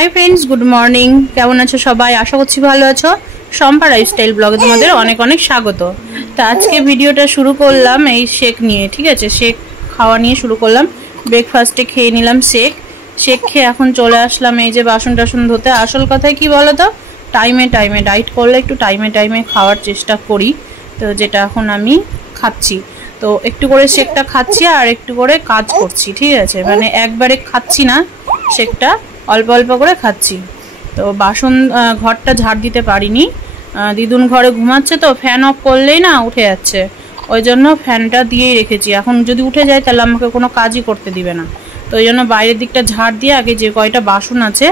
Hi friends good morning केमन आछो सबाई आशा करछि भालो आछो शम्पा लाइफस्टाइल ब्लगे तुम्हादेर अनेक अनेक स्वागत। तो आज के भिडियोटा शुरू करलाम এই शेक निये, ठीक है शेक खावा निये शुरू करलाम। ब्रेकफास्टे खेये निलाम शेक खेये एखन चले आसलाम এই যে বাসন টাসন ধুতে। আসল কথা কি বলো তো, টাইমে টাইমে ডাইট করলে একটু টাইমে টাইমে খাওয়ার চেষ্টা করি। তো যেটা এখন আমি খাচ্ছি, তো একটু করে शेकটা খাচ্ছি আর একটু করে কাজ করছি, ঠিক আছে মানে একবারে খাচ্ছি না, शेकটা অল্প অল্প করে খাচ্ছি। তো বাসন ঘরটা ঝাড় দিতে পারিনি, দিদুন ঘরে ঘুমাচ্ছে তো ফ্যান অফ করলেই না উঠে যাচ্ছে, ওই জন্য ফ্যানটা দিয়েই রেখেছি। এখন যদি উঠে যায় তাহলে আমাকে কোনো কাজই করতে দিবে না, তো ওই জন্য বাইরের দিকটা ঝাড় দিয়ে আগে যে কয়টা বাসন আছে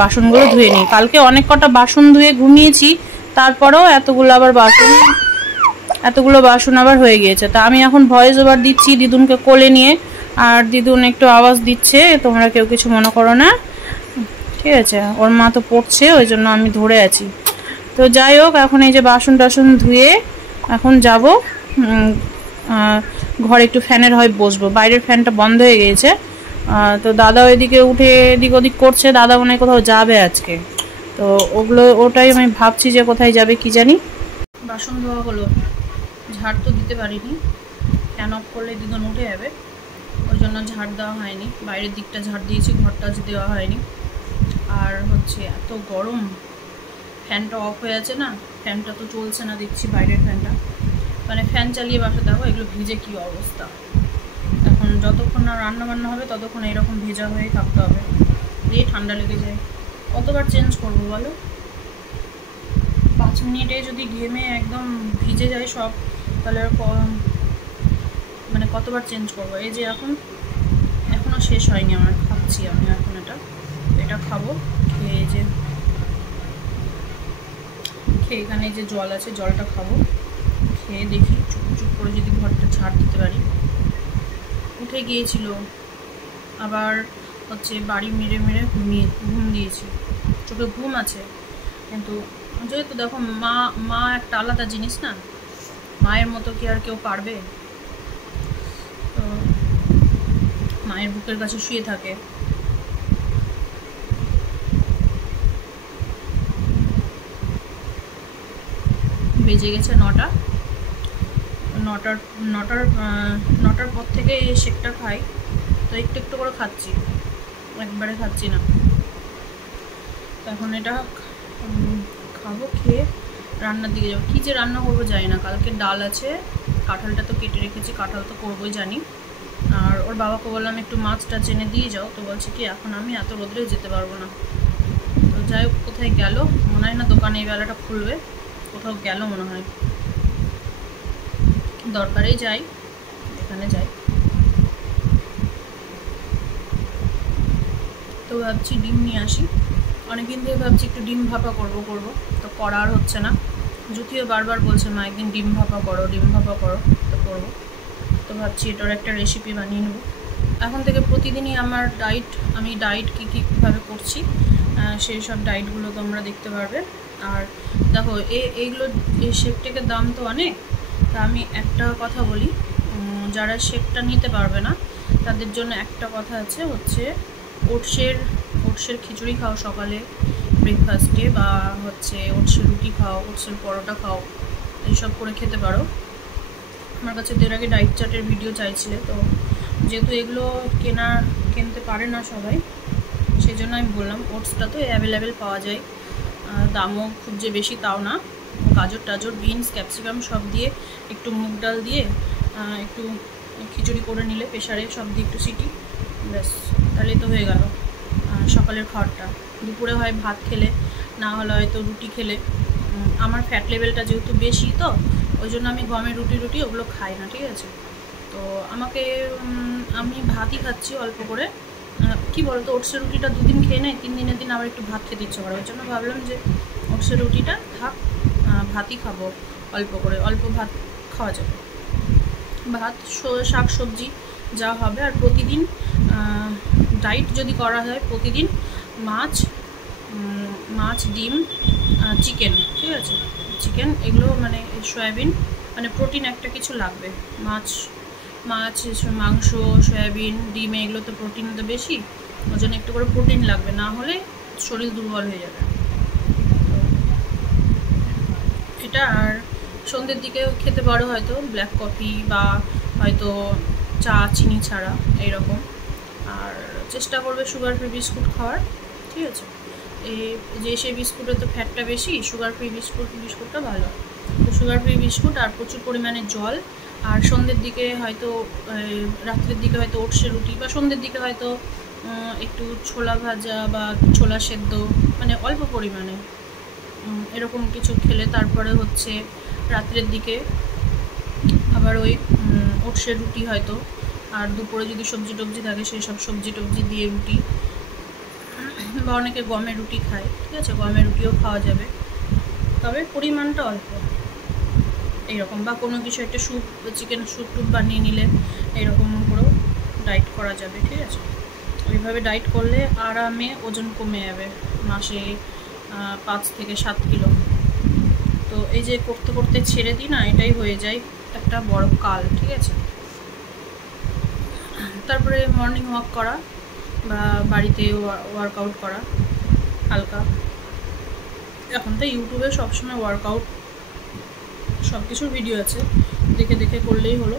বাসনগুলো ধুয়ে নিই। কালকে অনেক কটা বাসন ধুয়ে ঘুমিয়েছি, তারপরেও এতগুলো বাসন আবার হয়ে গিয়েছে। তা আমি এখন ভয়েস ওভার দিচ্ছি দিদুনকে কোলে নিয়ে, আর দিদুন একটু আওয়াজ দিচ্ছে, তোমরা কেউ কিছু মনে করো না, ঠিক আছে। ওর মা তো পড়ছে ওই জন্য আমি ধরে আছি। তো যাই হোক, এখন এই যে বাসন টাসন ধুয়ে এখন যাব ঘরে একটু ফ্যানের হয় বসবো, বাইরের ফ্যানটা বন্ধ হয়ে গিয়েছে। তো দাদা ওইদিকে উঠে এদিক ওদিক করছে, দাদা মনে হয় কোথাও যাবে আজকে, তো ওটাই আমি ভাবছি যে কোথায় যাবে কি জানি। বাসন ধোয়া হলো, ঝাড় তো দিতে পারিনি, ফ্যান অফ করলে দিদুন উঠে যাবে, ওই জন্য ঝাড় দেওয়া হয়নি। বাইরের দিকটা ঝাড় দিয়েছি, ঘরটা আজ দেওয়া হয়নি। আর হচ্ছে এত গরম, ফ্যানটা অফ হয়ে আছে না, ফ্যানটা তো চলছে না দেখছি বাইরের ফ্যানটা, মানে ফ্যান চালিয়ে বাসা দেখো এগুলো ভিজে কি অবস্থা। এখন যতক্ষণ না রান্না বান্না হবে ততক্ষণ এইরকম ভেজা হয়ে থাকতে হবে, দিয়ে ঠান্ডা লেগে যায়। কতবার চেঞ্জ করবো বলো, 5 মিনিটে যদি ঘেমে একদম ভিজে যায় সব, তাহলে মানে কতবার চেঞ্জ করবো। এই যে এখনও শেষ হয়নি আমার, খাচ্ছি আমি এখন এটা খাবো। খেয়ে এখানে যে জল আছে জলটা খাবো, খেয়ে দেখি চুপ করে যদি ঘরটা ঝাড় দিতে পারি। উঠে গিয়েছিল আবার হচ্ছে বাড়ি মেরে ঘুম দিয়েছি, চোখে ঘুম আছে, কিন্তু যেহেতু দেখো মা একটা আলাদা জিনিস না, মায়ের মতো কি আর কেউ পারবে। তো মায়ের বুকের কাছে শুয়ে থাকে। বেজে গেছে 9টার পর থেকে এই শেকটা খাই, তো একটু একটু করে খাচ্ছি, একবারে খাচ্ছি না। এখন এটা খাবো, খেয়ে রান্নার দিকে যাবো। কী যে রান্না করবো জানি না, কালকে ডাল আছে, কাঁঠালটা তো কেটে রেখেছি, কাঁঠাল তো করবোই জানি। আর ওর বাবাকে বললাম একটু মাছটা চেনে দিয়ে যাও, তো বলছে কি এখন আমি এত রোদ্রে যেতে পারবো না। তো যাই হোক, কোথায় গেল মনে হয় না, দোকানে এই বেলাটা খুলবে, কোথাও গেল মনে হয়, দরকারেই যাই, এখানে যাই। তো ভাবছি ডিম নিয়ে আসি, অনেকদিন ধরে ভাবছি একটু ডিম ভাপা করবো, তো করা আর হচ্ছে না। জ্যোতিও বারবার বলছে মা একদিন ডিম ভাপা করো, তো করবো। তো ভাবছি এটার একটা রেসিপি বানিয়ে নেবো। এখন থেকে প্রতিদিনই আমি ডায়েট কীভাবে করছি সেই সব ডায়েটগুলো তোমরা দেখতে পারবে। আর দেখো এই শেকটেকের দাম তো অনেক, তা আমি একটা কথা বলি, যারা শেকটা নিতে পারবে না তাদের জন্য একটা কথা আছে, হচ্ছে ওটসের খিচুড়ি খাও সকালে ব্রেকফাস্টে, বা হচ্ছে ওটসের রুটি খাও, ওটসের পরোটা খাও, এইসব করে খেতে পারো। আমার কাছে এর আগে ডায়েট চার্টের ভিডিও চাইছিলে, তো যেহেতু এগুলো কিনতে পারে না সবাই, সেই জন্য আমি বললাম ওটসটা তো অ্যাভেলেবেল পাওয়া যায়, দামও খুব যে বেশি তাও না। গাজর বিনস ক্যাপসিকাম সব দিয়ে, একটু মুগ ডাল দিয়ে একটু খিচুড়ি করে নিলে প্রেশারে সব দিয়ে একটু সিটি, ব্যাস তাহলেই তো হয়ে গেল সকালের খাবারটা। দুপুরে হয় ভাত খেলে, না হলে হয়তো রুটি খেলে। আমার ফ্যাট লেভেলটা যেহেতু বেশি, তো ওই জন্য আমি গমের রুটি ওগুলো খাই না, ঠিক আছে। তো আমি ভাতই খাচ্ছি অল্প করে। কি বলতো, ওটসের রুটিটা 2 দিন খেয়ে নেয়, 3 দিনের দিন আবার একটু ভাত খেতে ইচ্ছে করে, ওই জন্য ভাবলাম যে ওটসের রুটিটা থাক, ভাতই খাবো অল্প করে, অল্প ভাত খাওয়া যাবে, ভাত শাক সবজি যা হবে। আর প্রতিদিন ডায়েট যদি করা হয়, প্রতিদিন মাছ ডিম চিকেন, ঠিক আছে, চিকেন এগুলো মানে সয়াবিন, মানে প্রোটিন একটা কিছু লাগবে। মাছ মাংস সয়াবিন ডিম এগুলো তো প্রোটিন তো বেশি, ওই জন্য একটু করে প্রোটিন লাগবে, না হলে শরীর দুর্বল হয়ে যাবে। এটা আর সন্ধ্যের দিকে খেতে পারো হয়তো ব্ল্যাক কফি বা হয়তো চা চিনি ছাড়া এইরকম। আর চেষ্টা করবে সুগার ফ্রি বিস্কুট খাওয়ার, ঠিক আছে? সেই বিস্কুটে তো ফ্যাটটা বেশি, সুগার ফ্রি বিস্কুটটা ভালো। তো সুগার ফ্রি বিস্কুট আর প্রচুর পরিমাণে জল, আর সন্ধ্যের দিকে হয়তো রাত্রের দিকে হয়তো ওটসের রুটি, বা সন্ধ্যের দিকে হয়তো একটু ছোলা ভাজা বা ছোলা সেদ্ধ, মানে অল্প পরিমাণে এরকম কিছু খেলে তারপরে হচ্ছে রাত্রের দিকে আবার ওই ওটসের রুটি হয়তো। আর দুপুরে যদি সবজি টবজি থাকে সেই সব সবজি টবজি দিয়ে রুটি, বা অনেকে গমের রুটি খায়, ঠিক আছে? গমের রুটিও খাওয়া যাবে, তবে পরিমাণটা অল্প এইরকম। বা কোনো কিছু একটা স্যুপ, চিকেন স্যুপ টুপ বানিয়ে নিলে এইরকম করেও ডায়েট করা যাবে, ঠিক আছে? ওইভাবে ডায়েট করলে আরামে ওজন কমে যাবে, মাসে 5 থেকে 7 কিলো। তো এই যে করতে করতে ছেড়ে দিই না, এটাই হয়ে যায় একটা বড় কাল, ঠিক আছে? তারপরে মর্নিং ওয়াক করা বা বাড়িতে ওয়ার্কআউট করা হালকা। এখন তো ইউটিউবে সবসময় ওয়ার্কআউট সব কিছুর ভিডিও আছে, দেখে দেখে করলেই হলো।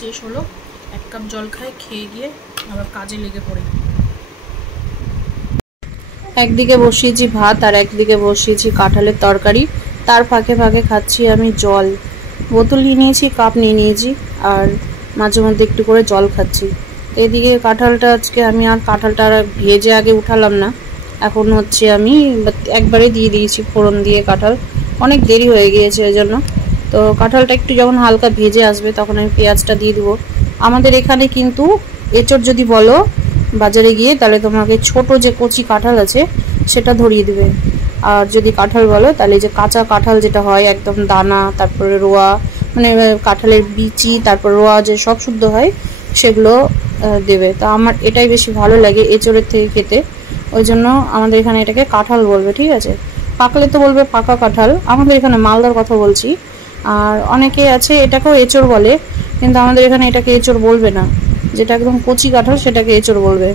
শেষ হলো, 1 কাপ জল খেয়ে গিয়ে আবার কাজে লেগে পড়ি। একদিকে বসিয়েছি ভাত আর একদিকে বসিয়েছি কাঁঠালের তরকারি, তার ফাঁকে ফাঁকে খাচ্ছি আমি জল। বোতল নিয়ে নিয়েছি, কাপ নিয়ে নিয়েছি, আর মাঝে মধ্যে একটু করে জল খাচ্ছি। এদিকে কাঁঠালটা আজকে আমি আর কাঁঠালটা ভেজে আগে উঠালাম না, এখন হচ্ছে আমি একবারে দিয়ে দিয়েছি ফোড়ন দিয়ে কাঁঠাল, অনেক দেরি হয়ে গিয়েছে ওই জন্য। তো কাঁঠালটা একটু যখন হালকা ভেজে আসবে তখন আমি পেঁয়াজটা দিয়ে দেবো। আমাদের এখানে কিন্তু এঁচড় যদি বলো বাজারে গিয়ে, তাহলে তোমাকে ছোট যে কচি কাঁঠাল আছে সেটা ধরিয়ে দেবে। আর যদি কাঁঠাল বলো তাহলে যে কাঁচা কাঁঠাল যেটা হয় একদম দানা, তারপরে রোয়া, মানে কাঁঠালের বিচি, তারপর রোয়া যে সব শুদ্ধ হয় সেগুলো দেবে। তো আমার এটাই বেশি ভালো লাগে এঁচড়ের থেকে খেতে, ওই জন্য আমাদের এখানে এটাকে কাঁঠাল বলবে, ঠিক আছে? পাকলে তো বলবে পাকা কাঁঠাল, আমাদের এখানে মালদার কথা বলছি। আর অনেকে আছে এটাকেও এঁচড় বলে, কিন্তু আমাদের এখানে এটাকে এঁচড় বলবে না, যেটা একদম কচি কাঁঠাল সেটাকে এঁচড় বলবে।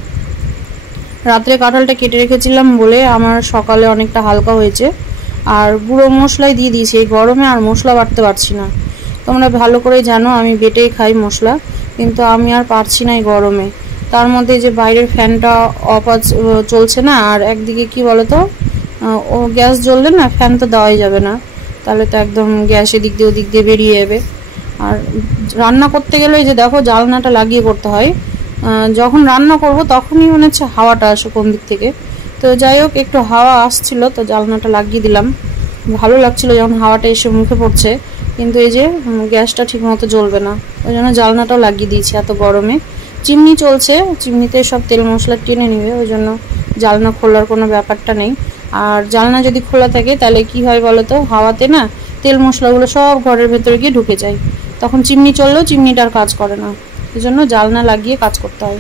রাত্রে কাঁঠালটা কেটে রেখেছিলাম বলে আমার সকালে অনেকটা হালকা হয়েছে। আর গুঁড়ো মশলাই দিয়ে দিয়েছি, এই গরমে আর মশলা বাটতে পারছি না। তোমরা ভালো করে জানো আমি বেটেই খাই মশলা, কিন্তু আমি আর পারছি না এই গরমে। তার মধ্যে যে বাইরের ফ্যানটা অফ চলছে না, আর একদিকে কি বলতো, ও গ্যাস জ্বললে না ফ্যান তো দেওয়াই যাবে না, তাহলে তো একদম গ্যাস এদিক দিয়ে ওদিক দিয়ে বেরিয়ে যাবে। আর রান্না করতে গেলে যে দেখো জানলাটা লাগিয়ে করতে হয়, যখন রান্না করব তখনই মনে হচ্ছে হাওয়াটা আসে কোন দিক থেকে। তো যাই হোক, একটু হাওয়া আসছিল তো জানলাটা লাগিয়ে দিলাম, ভালো লাগছিল যখন হাওয়াটা এসে মুখে পড়ছে। কিন্তু এই যে গ্যাসটা ঠিক মতো জ্বলবে না, ওই জন্য জানলাটাও লাগিয়ে দিয়েছি এত গরমে। চিমনি চলছে, চিমনিতে সব তেল মশলা টেনে নেবে, ওই জন্য জানলা খোলার কোনো ব্যাপারটা নেই। আর জানলা যদি খোলা থাকে তাহলে কি হয় বলো তো, হাওয়াতে না তেল মশলাগুলো সব ঘরের ভেতরে গিয়ে ঢুকে যায়, তখন চিমনি চললেও চিমনিটার কাজ করে না, এই জন্য জানলা লাগিয়ে কাজ করতে হয়।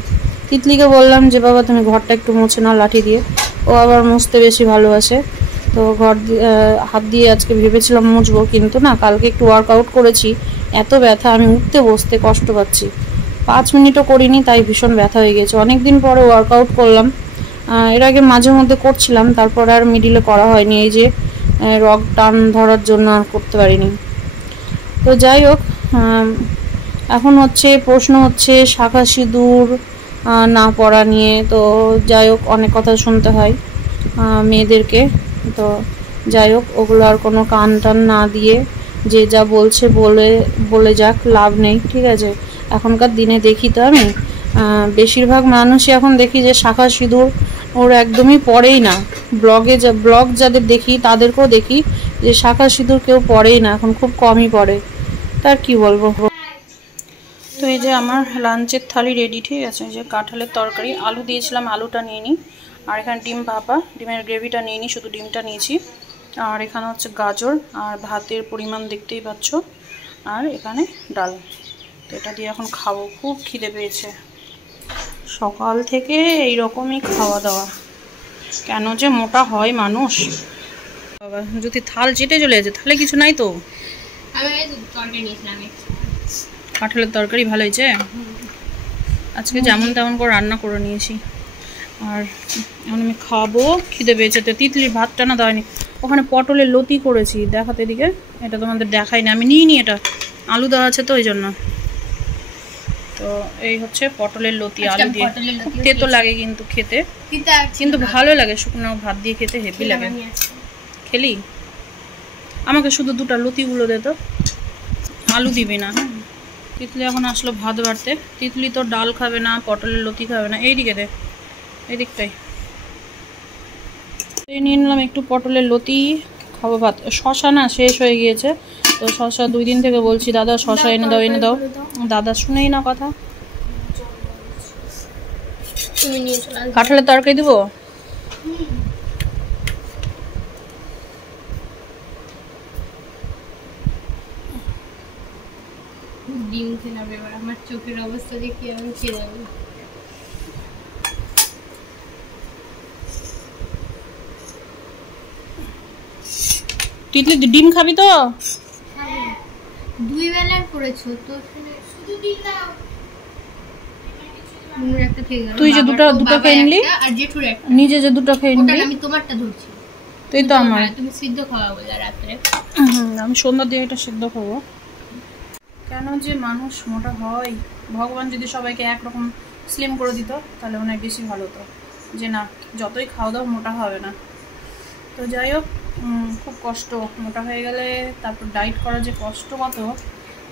তিতলিকে বললাম যে বাবা তুমি ঘরটা একটু মুছে নাও লাঠি দিয়ে, ও আবার মুছতে বেশি ভালোবাসে। তো ঘর হাত দিয়ে আজকে ভেবেছিলাম মুছবো, কিন্তু না, কালকে একটু ওয়ার্কআউট করেছি, এত ব্যথা, আমি উঠতে বসতে কষ্ট পাচ্ছি। 5 মিনিটও করিনি, তাই ভীষণ ব্যথা হয়ে গেছে। অনেকদিন পরে ওয়ার্কআউট করলাম, এর আগে মাঝে মধ্যে করছিলাম, তারপর আর মিডিলে করা হয়নি, এই যে রগ টান ধরার জন্য আর করতে পারিনি। তো যাই হোক, এখন হচ্ছে প্রশ্ন হচ্ছে শাঁখা সিঁদুর না পরা নিয়ে। তো যাই হোক, অনেক কথা শুনতে হয় মেয়েদেরকে, তো যাই হোক ওগুলো আর কোনো কান টান না দিয়ে যে যা বলছে বলে যাক, লাভ নেই, ঠিক আছে? এখনকার দিনে দেখি তো আমি বেশিরভাগ মানুষই এখন দেখি যে শাঁখা সিঁদুর ওর একদমই পরেই না। ব্লগ যাদের দেখি তাদেরকেও দেখি যে শাঁখা সিঁদুর কেউ পরেই না, এখন খুব কমই পরে, তার কি বলবো। তো এই যে আমার লাঞ্চের থালি রেডি, ঠিক আছে? যে কাঁঠালের তরকারি, আলু দিয়েছিলাম, আলুটা নিয়ে নিই, আর এখানে ডিম ভাপা, ডিমের গ্রেভিটা নিয়ে নিই, শুধু ডিমটা নিয়েছি। আর এখানে হচ্ছে গাজর, আর ভাতের পরিমাণ দেখতেই পাচ্ছ, আর এখানে ডাল। তো এটা দিয়ে এখন খাবো, খুব খিদে পেয়েছে, সকাল থেকে এইরকমই খাওয়া দাওয়া, কেন যে মোটা হয় মানুষ। বাবা যদি থাল চেটে চলে যাচ্ছে, তাহলে কিছু নাই তো। কাঁঠালের তরকারি ভালো হয়েছে। আজকে যেমন তেমন করে রান্না করে নিয়েছি। আর এখন আমি খাবো, খিদে পেয়েছে। তো তিতলির ভাতটা না দেয়নি, ওখানে পটলের লতি করেছি, দেখাতে দিকে, এটা তোমাদের দেখাই না, আমি নিইনি, এটা আলু দেওয়া আছে তো ওই জন্য। তো এই হচ্ছে পটলের লতি, আলু দিয়ে, তেতো লাগে কিন্তু খেতে, কিন্তু ভালো লাগে, শুকনো ভাত দিয়ে খেতে হেভি লাগে। খেলি? আমাকে শুধু দুটো লতিগুলো দে তো, আলু দিবি না। হ্যাঁ, তিতলি এখন আসলো ভাত বাড়তে। তিতলি তো ডাল খাবে না, পটলের লতি খাবে না, এইদিকে দে, এই দিকটাই। এই নিয়ে নিলাম একটু পটলের লতি, খাবো ভাত। শশা না শেষ হয়ে গিয়েছে, তো শশা 2 দিন থেকে বলছি দাদা শশা এনে দাও এনে দাও, দাদা শুনেই না কথা। কাঁঠালের তরকারি দিব? ডিম খেলাম এবার, আমার চোখের অবস্থা দেখি আমি খেয়ে যাবো। তিতলি ডিম খাবি তো? 2 বেলার করেছো তো, শুধু ডিম দাও। একটা খেয়ে গেল, তুই যে দুটো খেয়ে নিলি, আর জেঠুর একটা, নিজে যে দুটো খেয়ে নিলি। আমি তোমারটা ধরছি, তুই তো আমার, তুমি সিদ্ধ খাওয়া বলে রাতে। আমি সন্ধ্যা দিয়ে এটা সিদ্ধ খাবো। কেন যে মানুষ মোটা হয়, ভগবান যদি সবাইকে একরকম স্লিম করে দিত তাহলে মনে হয় বেশি ভালো হতো, যে না যতই খাওয়া দাওয়া মোটা হবে না। তো যাই হোক, খুব কষ্ট মোটা হয়ে গেলে, তারপর ডায়েট করা যে কষ্ট কত।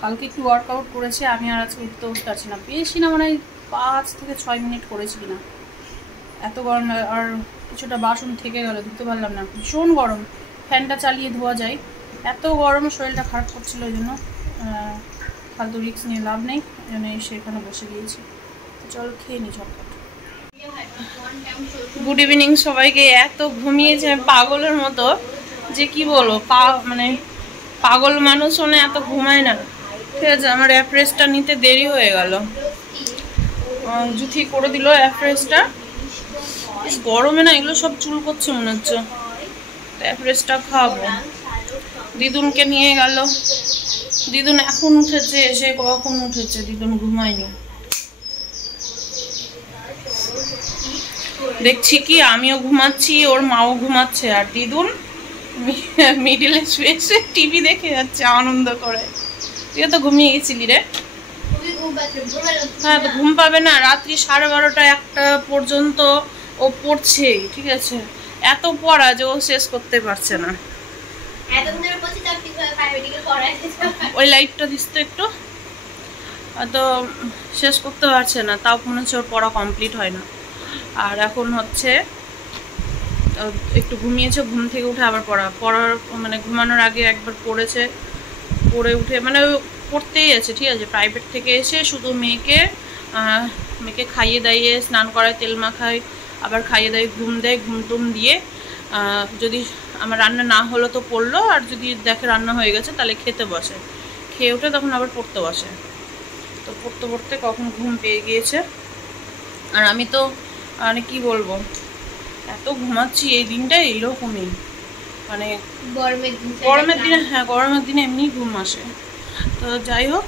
কালকে একটু ওয়ার্কআউট করেছি আমি, আর আজকে উঠতে পারছি না, বেশি না, মানে 5 থেকে 6 মিনিট করেছি কিনা, এত গরম। আর কিছুটা বাসন থেকে গেল, ধুতে পারলাম না, ভীষণ গরম, ফ্যানটা চালিয়ে ধোয়া যায়, এত গরম, শরীরটা খারাপ করছিল, ওই জন্য ফালতু রিস্ক নিয়ে লাভ নেই, এই জন্য এসে এখানে বসে গিয়েছি। তো চলো খেয়ে নি ঝটপট। গুড ইভিনিং সবাইকে। এত ঘুমিয়েছে পাগলের মতো, যে কি বলবো, মানে পাগল মানুষ হলে এত ঘুমায় না। ঠিক আছে, আমার অ্যাপ্রেসটা নিতে দেরি হয়ে গেল, জুথি করে দিল অ্যাপ্রেসটা, গরমে না এগুলো সব চুল করছে মনে হচ্ছে। অ্যাপ্রেসটা খাবো, দিদুনকে নিয়ে গেল, দিদুন এখন উঠেছে, এসে কখন উঠেছে, দিদুন ঘুমায়নি। দেখছি কি আমিও ঘুমাচ্ছি, ওর মাও ঘুমাচ্ছে, আর দিদুন মিডিলে শুয়ে শুয়ে টিভি দেখে যাচ্ছে আনন্দ করে। তুই তো ঘুমিয়ে গেছিলি রে? হ্যাঁ, তো ঘুম পাবে না, রাত্রি 12:30 1টা পর্যন্ত ও পড়ছেই। ঠিক আছে, এত পড়া যে ও শেষ করতে পারছে না। ওই লাইটটা দিস তো একটু, তো শেষ করতে পারছে না, তাও মনে হচ্ছে ওর পড়া কমপ্লিট হয় না। আর এখন হচ্ছে একটু ঘুমিয়েছে, ঘুম থেকে উঠে আবার পড়ার মানে ঘুমানোর আগে একবার পড়েছে, পড়ে উঠে মানে পড়তেই আছে। ঠিক আছে, প্রাইভেট থেকে এসে শুধু মেয়েকে খাইয়ে দাইয়ে স্নান করায়, তেল মাখায়, আবার খাইয়ে দাইয়ে ঘুম দেয়, ঘুম টুম দিয়ে যদি আমার রান্না না হলো তো পড়লো, আর যদি দেখে রান্না হয়ে গেছে তাহলে খেতে বসে, খেয়ে উঠে তখন আবার পড়তে বসে। তো পড়তে পড়তে কখন ঘুম পেয়ে গিয়েছে। আর আমি তো মানে কি বলবো, এত ঘুমাচ্ছি এই দিনটা এইরকমই, মানে গরমের দিনে, হ্যাঁ গরমের দিনে এমনি ঘুম আসে। তো যাই হোক,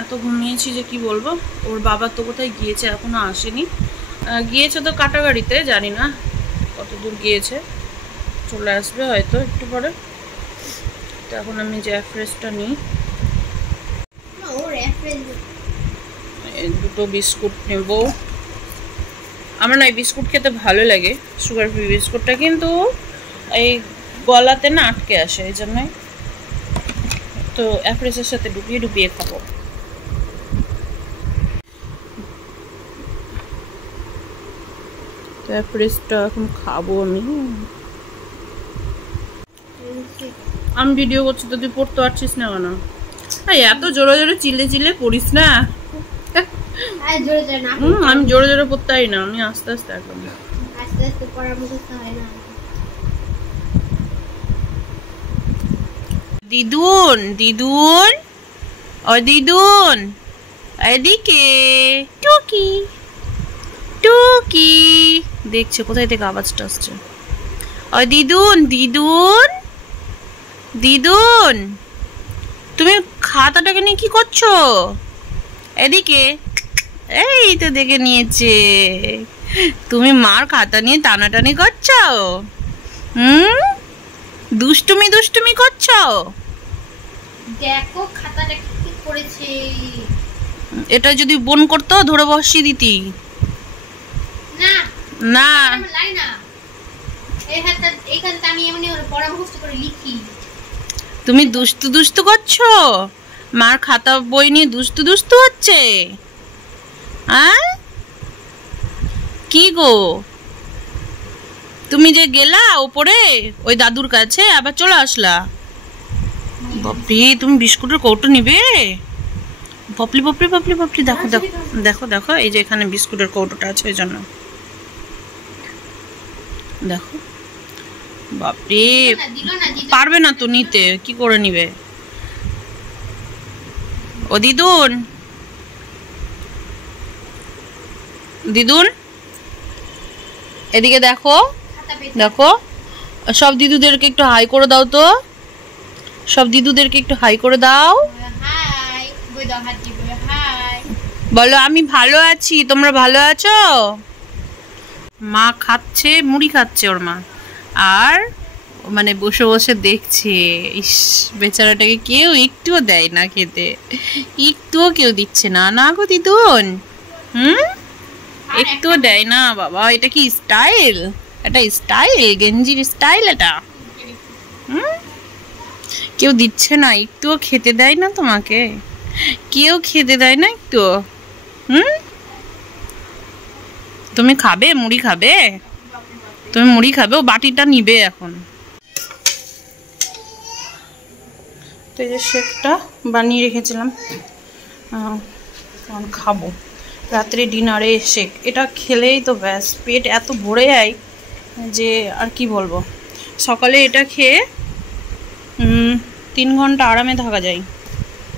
এত ঘুমিয়েছি যে কি বলবো। ওর বাবা তো কোথায় গিয়েছে, এখনো আসেনি, গিয়েছে তো কাটাগাড়িতে, জানি না কত দূর গিয়েছে, চলে আসবে হয়তো একটু পরে। তো এখন আমি যে অ্যাফ্রেসটা নিই, দুটো বিস্কুট নেব। আমার না এই বিস্কুট খেতে ভালো লাগে, সুগার ফ্রি বিস্কুটটা, কিন্তু এই গলাতে না আটকে আসে, এই জন্যই। তো অ্যাফ্রেসের সাথে ডুবিয়ে ডুবিয়ে খাবো। তো অ্যাফ্রেসটা এখন খাবো আমি ভিডিও করছি তো তুই পড়তে পারছিস না কেন? এত জোরে জোরে চিল্লে চিল্লে পড়িস না। আমি জোরে জোরে পড়তে পারি না, আমি আস্তে আস্তে একদম আস্তে আস্তে পড়ার মুখস্থ হয় না। দিদুন দিদুন ও দিদুন, এদিকে টুকি টুকি, দেখছে কোথায় থেকে আওয়াজটা আসছে। ও দিদুন দিদুন দিদুন, তুমি খাতাটাকে নিয়ে কি করছো? এদিকে এই তো দেখে নিয়েছে। তুমি মার খাতা নিয়ে টানাটানি করছো? দুষ্টুমি দুষ্টুমি করছো? দেখো খাতাটা কি করেছে। এটা যদি বোন করতো ধরে বসিয়ে দিতি। না না আমার লাই না, এই হাতটা এইখানটা আমি এমনি পড়া মুখস্থ করে লিখি। তুমি দুষ্টু দুষ্টু করছো? মার খাতা বই নিয়ে দুষ্টু দুষ্টু হচ্ছে? কি গো, তুমি যে গেলা ওপরে ওই দাদুর কাছে আবার চলে আসলা? বাপরে, তুমি বিস্কুটের কৌটো নিবে? বাপলি বাপলি বাপলি বাপলি, দেখো দেখো দেখো দেখো, এই যে এখানে বিস্কুটের কৌটোটা আছে ওই জন্য। দেখো বাপরে, পারবে না তো নিতে, কি করে নিবে? ও দিদুন, দিদুন এদিকে দেখো, দেখো সব দিদুদেরকে একটু হাই করে দাও তো, সব দিদুদেরকে একটু হাই করে দাও। হাই বই দাও, হাত দিয়ে বলো হাই। বলো আমি ভালো আছি, তোমরা ভালো আছো? মা খাচ্ছে, মুড়ি খাচ্ছে ওর মা, আর মানে বসে বসে দেখছে। ইস, বেচারাটাকে কেউ একটুও দেয় না খেতে, একটুও কেউ দিচ্ছে না। না গো দিদুন, একটুও দেয় না বাবা। এটা কি স্টাইল? এটা স্টাইল, গেঞ্জির স্টাইল এটা? কেউ দিচ্ছে না, একটুও খেতে দেয় না তোমাকে? কেউ খেতে দেয় না একটু? তুমি খাবে, মুড়ি খাবে? তুমি মুড়ি খাবে? ও বাটিটা নিবে এখন। তো এই যে শেকটা বানিয়ে রেখেছিলাম, এখন খাবো রাত্রে ডিনারে শেক। এটা খেলেই তো ব্যাস পেট এত ভরে যায় যে আর কি বলবো। সকালে এটা খেয়ে 3 ঘন্টা আরামে থাকা যায়,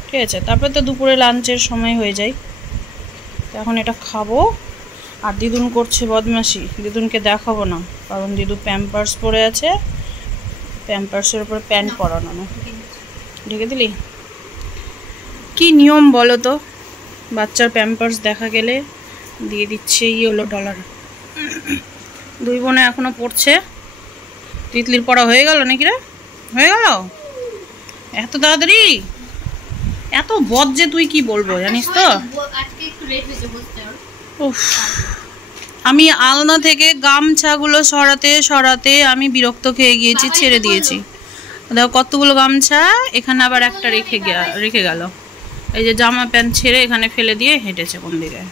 ঠিক আছে? তারপরে তো দুপুরে লাঞ্চের সময় হয়ে যায়। তো এখন এটা খাবো। আর দিদুন করছে বদমাশি, দিদুনকে দেখাবো না কারণ দিদু প্যাম্পার্স পরে আছে, প্যাম্পার্সের উপরে প্যান্ট পরানো না। ঢেকে দিলি? কি নিয়ম বলো তো, বাচ্চার প্যাম্পার্স দেখা গেলে দিয়ে দিচ্ছে $1 দুই বোনে এখনো পড়ছে। তিতলির পড়া হয়ে গেল নাকি রে? হয়ে গেল এত তাড়াতাড়ি? এত বদ যে তুই কি বলবো জানিস তো। উফ, আমি আলনা থেকে গামছাগুলো সরাতে সরাতে আমি বিরক্ত খেয়ে গিয়েছি, ছেড়ে দিয়েছি। দেখো কতগুলো গামছা, এখানে আবার একটা রেখে গেল। এই যে জামা প্যান্ট ছেড়ে এখানে ফেলে দিয়ে হেঁটেছে কোন দিকে।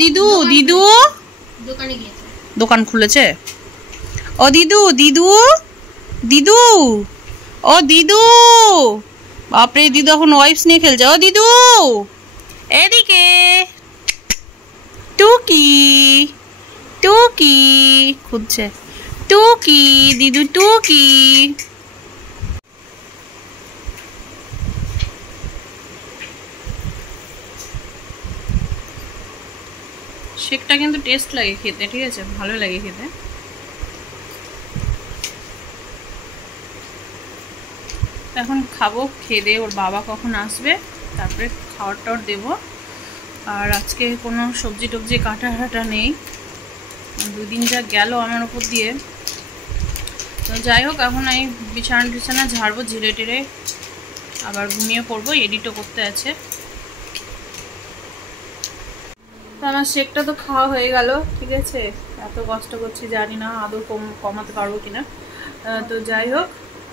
দিদু, দিদু দোকানে গিয়েছে, দোকান খুলেছে? ও দিদু, দিদু, দিদু, ও দিদু, বাপরে দিদু এখন ওয়াইপস নিয়ে খেলছে। ও দিদু এদিকে, টুকি টুকি খুঁজছে, টুকি দিদু টুকি। শেকটা কিন্তু টেস্ট লাগে খেতে, ঠিক আছে? ভালো লাগে খেতে। এখন খাবো, খেয়ে দিয়ে ওর বাবা কখন আসবে তারপরে খাওয়ার টাওয়ার দেবো। আর আজকে কোনো সবজি টবজি কাটা নেই, 2 দিন যা গেল আমার ওপর দিয়ে। তো যাই হোক, এখন এই বিছানা টিছানা ঝাড়বো, ঝেড়ে টেরে আবার ঘুমিয়ে পড়বো, এডিটও করতে আছে। তো আমার শেকটা তো খাওয়া হয়ে গেল, ঠিক আছে? এত কষ্ট করছি, জানি না আদৌ কমাতে পারবো কিনা। তো যাই হোক,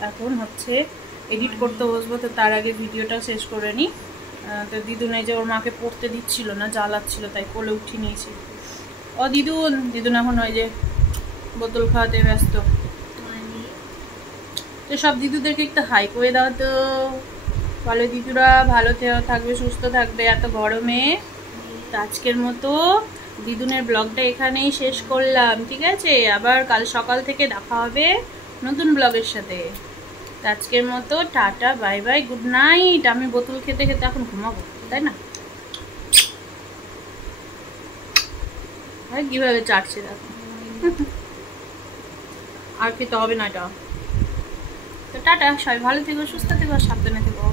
এখন হচ্ছে এডিট করতে বসবো। তো তার আগে ভিডিওটা শেষ করে নিই। তো দিদুন এই যে ওর মাকে পড়তে দিচ্ছিল না, জ্বালাচ্ছিল, তাই কোলে উঠিয়ে নিয়েছি। ও দিদুন, দিদুন এখন ওই যে বোতল খাওয়াতে ব্যস্ত। তো সব দিদুদেরকে একটু হাই করে দাও তো, বলো দিদুরা ভালো থাকবে, সুস্থ থাকবে এত গরমে। তো আজকের মতো দিদুনের ব্লগটা এখানেই শেষ করলাম, ঠিক আছে? আবার কাল সকাল থেকে দেখা হবে নতুন ব্লগের সাথে। তো আজকের মতো tata, bye bye, good night. আমি বোতল খেতে খেতে এখন ঘুমাবো, তাই না? কিভাবে চাটছে দেখো। আর খেতে হবে না এটা। তো টাটা, সবাই ভালো থেকো, সুস্থ থেকো, সাবধানে থেকো।